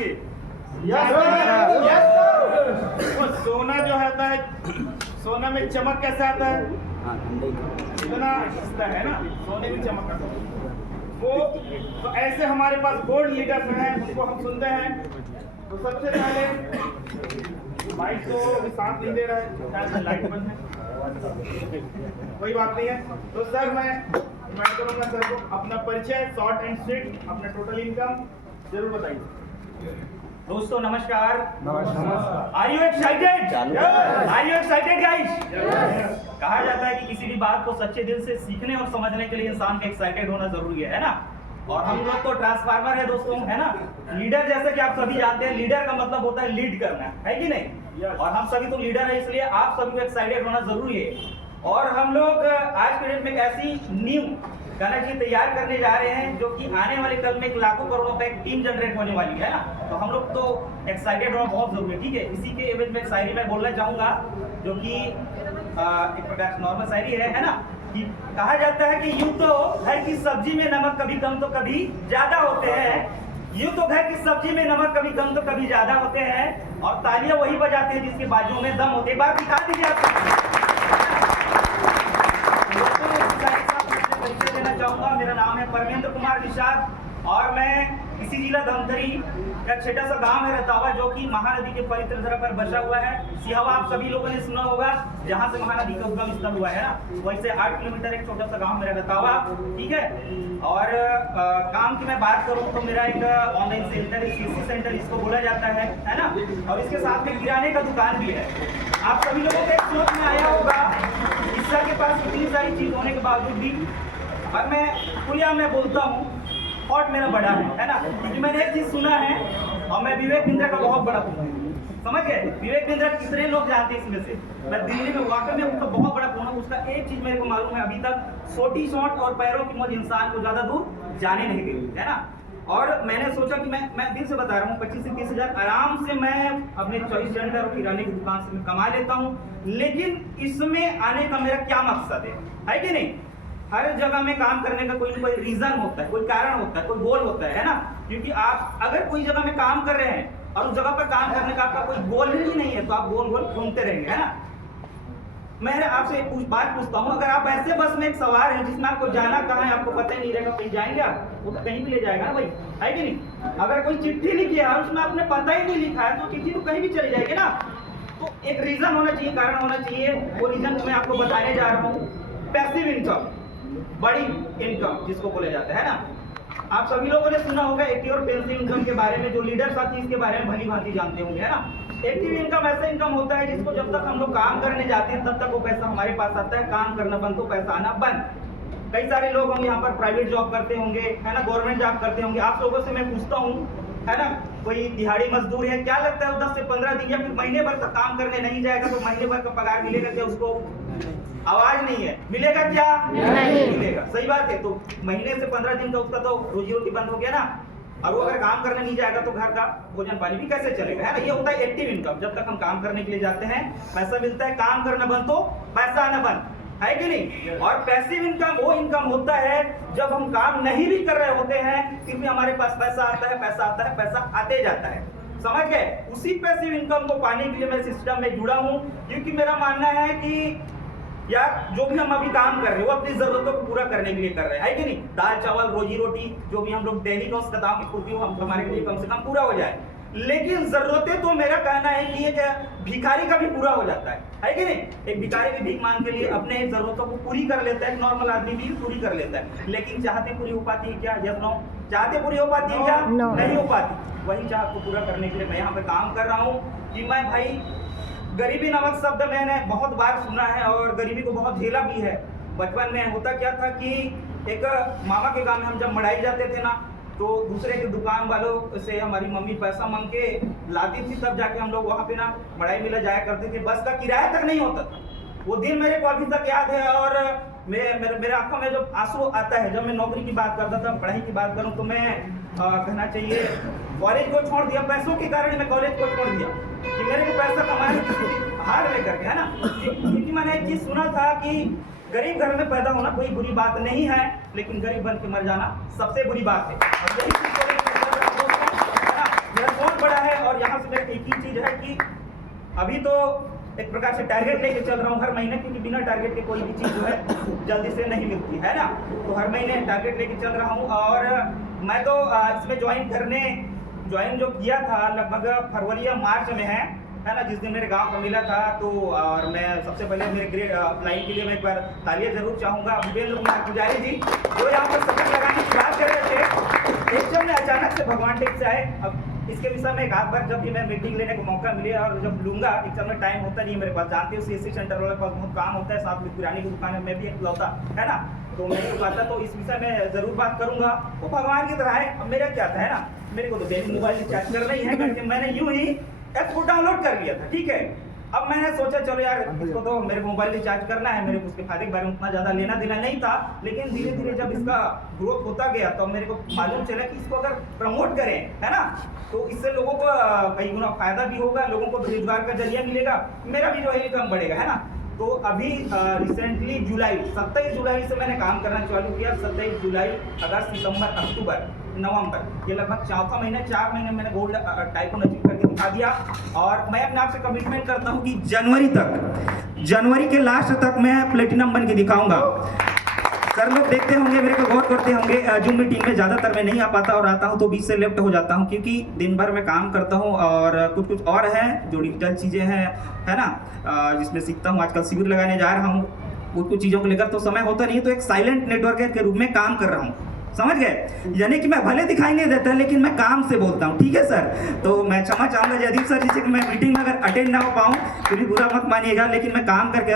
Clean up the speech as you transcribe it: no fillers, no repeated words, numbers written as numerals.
की। यस वो सोना जो आता है, सोना में चमक कैसे आता है? इतना हिस्सा है ना, सोने की चमक आता है वो। तो ऐसे हमारे पास गोल्ड लीडर्स हैं, उनको हम सुनते हैं। तो सबसे पहले माइक तो अभी साथ नहीं दे रहा है, शायद लाइट बंद है, कोई बात नहीं है। तो सर मैं इन्वाइट करूंगा सर को, अपना परिचय शॉर्ट एंड स्वीट, अपना टोटल इनकम जरूर बताइए। दोस्तों नमस्कार। नमस्कार। Are you excited? Are you excited guys? कहा जाता है कि किसी भी बात को सच्चे दिल से सीखने और समझने के लिए इंसान का एक्साइटेड होना जरूरी है ना। और हम लोग तो ट्रांसफार्मर है दोस्तों, है ना। लीडर जैसे कि आप सभी जानते हैं, लीडर का मतलब होता है लीड करना, है कि नहीं? और हम सभी तो लीडर है, इसलिए आप सभी को एक्साइटेड होना जरूरी है। और हम लोग आज के डेट में एक ऐसी न्यू गाना तैयार करने जा रहे हैं जो कि आने वाले कल में 1 लाखों करोड़ों का एक टीम जनरेट होने वाली है ना। तो हम लोग तो एक्साइटेड होना बहुत जरूरी है, ठीक है। इसी के एवज में एक शायरी मैं बोलना चाहूंगा जो कि एक प्रकार से नॉर्मल शायरी है ना। कि कहा जाता है कि यूं तो घर की सब्जी में नमक कभी कम तो कभी ज्यादा होते हैं, यूं तो घर की सब्जी में नमक कभी कम तो कभी ज्यादा होते हैं, और तालियां वही बजाते हैं जिसके बाजुओं में दम होते हैं। बात दिखा दीजिए आप। देना चाहूंगा, मेरा नाम है परमेंद्र कुमार निषाद और मैं इसी जिला धमतरी का छोटा सा गांव है रतावा, जो कि महानदी के पवित्र धरा पर बसा हुआ है। सिहावा आप सभी लोगों ने सुना होगा, जहां से महानदी का उद्गम स्थल हुआ है ना। वैसे 8 किलोमीटर एक छोटा सा गांव मेरा रतावा, ठीक है। और काम की मैं बात करूं तो मेरा एक ऑनलाइन सेंटर, सीसी सेंटर इसको बोला जाता है ना। और इसके साथ में किराने का दुकान भी है। आप सभी लोगों को एक सोच में आया होगा ईश्वर के पास इतनी सारी चीज होने के बावजूद भी, और मैं खुलिया में बोलता हूँ, थॉट मेरा बड़ा है ना। क्योंकि मैंने एक चीज सुना है, और मैं विवेक बिंद्रा का बहुत बड़ा फूल हूँ, समझ गए। विवेक बिंद्रा कितने लोग जानते हैं इसमें से? मैं दिल्ली में वाकई में उसका बहुत बड़ा फूल हूँ। उसका एक चीज मेरे को मालूम है, अभी तक छोटी शॉट और पैरों की मौज इंसान को ज्यादा दूर जाने नहीं गई, है ना। और मैंने सोचा कि मैं दिल से बता रहा हूँ, 25 से 30 हजार आराम से मैं अपने 24 घंटे और किराने की दुकान से कमा लेता हूँ। लेकिन इसमें आने का मेरा क्या मकसद है कि नहीं? हर जगह में काम करने का कोई ना कोई रीजन होता है, कोई कारण होता है, कोई गोल होता है ना। क्योंकि आप अगर कोई जगह में काम कर रहे हैं और उस जगह पर काम करने का आपका कोई गोल ही नहीं है, तो आप गोल गोल घूमते रहेंगे, है ना। मैं आपसे एक बात पूछता हूँ, अगर आप ऐसे बस में एक सवार है जिसमें आपको जाना कहाँ है आपको पता ही नहीं रहेगा, कहीं जाएंगे आप, वो तो कहीं भी ले जाएगा ना भाई, है कि नहीं। अगर कोई चिट्ठी लिखी है और उसमें आपने पता ही नहीं लिखा है, तो चिट्ठी तो कहीं भी चली जाएगी ना। तो एक रीजन होना चाहिए, कारण होना चाहिए। वो रीजन मैं आपको बताने जा रहा हूँ, पैसिव इनकम, बड़ी इनकम जिसको बोला जाता है ना। आप सभी लोगों ने सुना होगा एक्टिव और पैसिव इनकम के बारे में, जो लीडर साथी इसके बारे में भली भांति जानते होंगे, है ना। एक्टिव इनकम ऐसा इनकम होता है जिसको जब तक हम लोग काम करने जाते हैं तब तक वो पैसा हमारे पास आता है, काम करना बंद तो पैसा आना बंद। कई सारे लोग हम यहाँ पर प्राइवेट जॉब करते होंगे, है ना, गवर्नमेंट जॉब करते होंगे। आप लोगों से मैं पूछता हूँ, है ना, कोई दिहाड़ी मजदूर है, क्या लगता है वो 10 से 15 दिन या फिर महीने भर तक काम करने नहीं जाएगा तो महीने भर का पगार मिलेगा क्या उसको? आवाज नहीं है, मिलेगा क्या? नहीं मिलेगा, सही बात है। तो महीने से 15 दिन का उसका तो रोजी रोटी बंद हो गया ना। और वो अगर काम करने नहीं जाएगा तो घर का भोजन पानी भी कैसे चलेगा, है ना। ये होता है एक्टिव इनकम। जब तक हम काम करने के लिए जाते हैं पैसा मिलता है, काम करना बंद तो पैसा आना बंद, है कि नहीं। और पैसिव इनकम वो इनकम होता है जब हम काम नहीं भी कर रहे होते हैं फिर भी हमारे पास पैसा आता है, पैसा आता है, पैसा आते जाता है, समझ गए। उसी पैसिव इनकम को पाने के लिए मैं सिस्टम में जुड़ा हूँ, क्योंकि मेरा मानना है कि यार जो भी हम अभी काम कर रहे हैं वो अपनी जरूरतों को पूरा करने के लिए कर रहे हैं, है कि नहीं। दाल चावल रोजी रोटी जो भी हम लोग डेली का उसका दाम की पूर्ति हो हमारे लिए कम से कम पूरा हो जाए। लेकिन जरूरतें तो मेरा कहना है कि ये क्या भिखारी का भी पूरा हो जाता है कि नहीं। एक भिखारी भी भीख मांग के लिए अपने जरूरतों को पूरी कर लेता है, नॉर्मल आदमी भी पूरी कर लेता है। लेकिन चाहते पूरी हो पाती है क्या? Yes no. चाहते पूरी हो पाती है क्या? नहीं हो पाती। वही चाहत को पूरा करने के लिए मैं यहाँ पे काम कर रहा हूँ कि मैं भाई गरीबी नामक शब्द मैंने बहुत बार सुना है और गरीबी को बहुत झेला भी है। बचपन में होता क्या था कि एक मामा के गांव में हम जब मढ़ाई जाते थे ना, तो दूसरे के दुकान वालों से हमारी मम्मी पैसा मांग के लाती थी, तब जाके हम लोग वहाँ पे ना मढ़ाई मिला जाया करते थे। बस का किराया तक नहीं होता था। वो दिन मेरे को अभी तक याद है। और मेरे आंखों में जब आंसू आता है जब मैं नौकरी की बात करता था, पढ़ाई की बात करूँ तो मैं कहना चाहिए कॉलेज को छोड़ दिया। पैसों के कारण मैं कॉलेज को छोड़ दिया कि मेरे को पैसा कमाने की हार में करके, है ना। क्योंकि मैंने एक चीज सुना था कि गरीब घर में पैदा होना कोई बुरी बात नहीं है, लेकिन गरीब बन के मर जाना सबसे बुरी बात है। और यही चीज मेरा चीज है कि अभी तो एक प्रकार से टारगेट लेके चल रहा हूँ हर महीने, क्योंकि बिना टारगेट के कोई भी चीज़ जो है जल्दी से नहीं मिलती है ना। तो हर महीने टारगेट लेके चल रहा हूँ। और मैं तो इसमें ज्वाइन जो किया था लगभग फरवरी या मार्च में है ना, जिस दिन मेरे गांव को मिला था। तो और मैं सबसे पहले मेरे ग्रेड अप्लाई के लिए मैं एक बार तालियां जरूर चाहूँगा भूपेंद्र कुमार पुजारी जी, जो यहाँ पर सफर लगाने की बात कर रहे थे। एकदम में अचानक से भगवान टेक से आए। अब इसके विषय में एक आध बार जब भी मैं मीटिंग लेने का मौका मिले और जब लूंगा, एक समय टाइम होता नहीं है मेरे पास, जानते हो CSC सेंटर वाले पास बहुत काम होता है, साथ में किराने की दुकान में भी एक लौता है ना, तो मैं तो आता, तो इस विषय में जरूर बात करूंगा। वो भगवान की तरह है। अब मेरा क्या था है ना, मेरे को तो डेली मोबाइल रिचार्ज करना ही है करके मैंने यूं ही ऐप को डाउनलोड कर लिया था, ठीक है। अब मैंने सोचा चलो यार इसको तो मेरे मोबाइल रिचार्ज करना है, मेरे को उसके फायदे के बारे में उतना ज़्यादा लेना देना नहीं था। लेकिन धीरे धीरे जब इसका ग्रोथ होता गया तो मेरे को मालूम चला कि इसको अगर प्रमोट करें है ना, तो इससे लोगों को कई गुना फायदा भी होगा, लोगों को रोजगार का जरिया मिलेगा, मेरा भी जो है इनकम बढ़ेगा है ना। तो अभी रिसेंटली 27 जुलाई से मैंने काम करना चालू किया। 27 जुलाई, अगस्त, सितंबर, अक्टूबर, नवंबर, ये लगभग चौथा महीने 4 महीने मैंने गोल्ड टाइकोन अचीव करके दिखा दिया। और मैं अपने आप से कमिटमेंट करता हूँ कि जनवरी के लास्ट तक मैं प्लेटिनम बन के दिखाऊंगा। सर लोग देखते होंगे, मेरे को गौर करते होंगे, जूम मीटिंग में ज़्यादातर मैं नहीं आ पाता और आता हूँ तो बीच से लेफ्ट हो जाता हूँ, क्योंकि दिन भर मैं काम करता हूँ और कुछ और है जो डिजिटल चीज़ें हैं है ना, जिसमें सीखता हूँ। आजकल शिविर लगाने जा रहा हूँ, कुछ चीज़ों को लेकर तो समय होता नहीं है, तो एक साइलेंट नेटवर्कर के रूप में काम कर रहा हूँ, समझ गए। यानी कि मैं भले दिखाई नहीं देता लेकिन मैं काम से बोलता हूँ, ठीक है सर। तो मैं क्षमा चाहूँगा जयदीप सर जी से कि मैं मीटिंग में अगर अटेंड ना हो पाऊँ, फिर भी बुरा मत मानिएगा, लेकिन मैं काम करके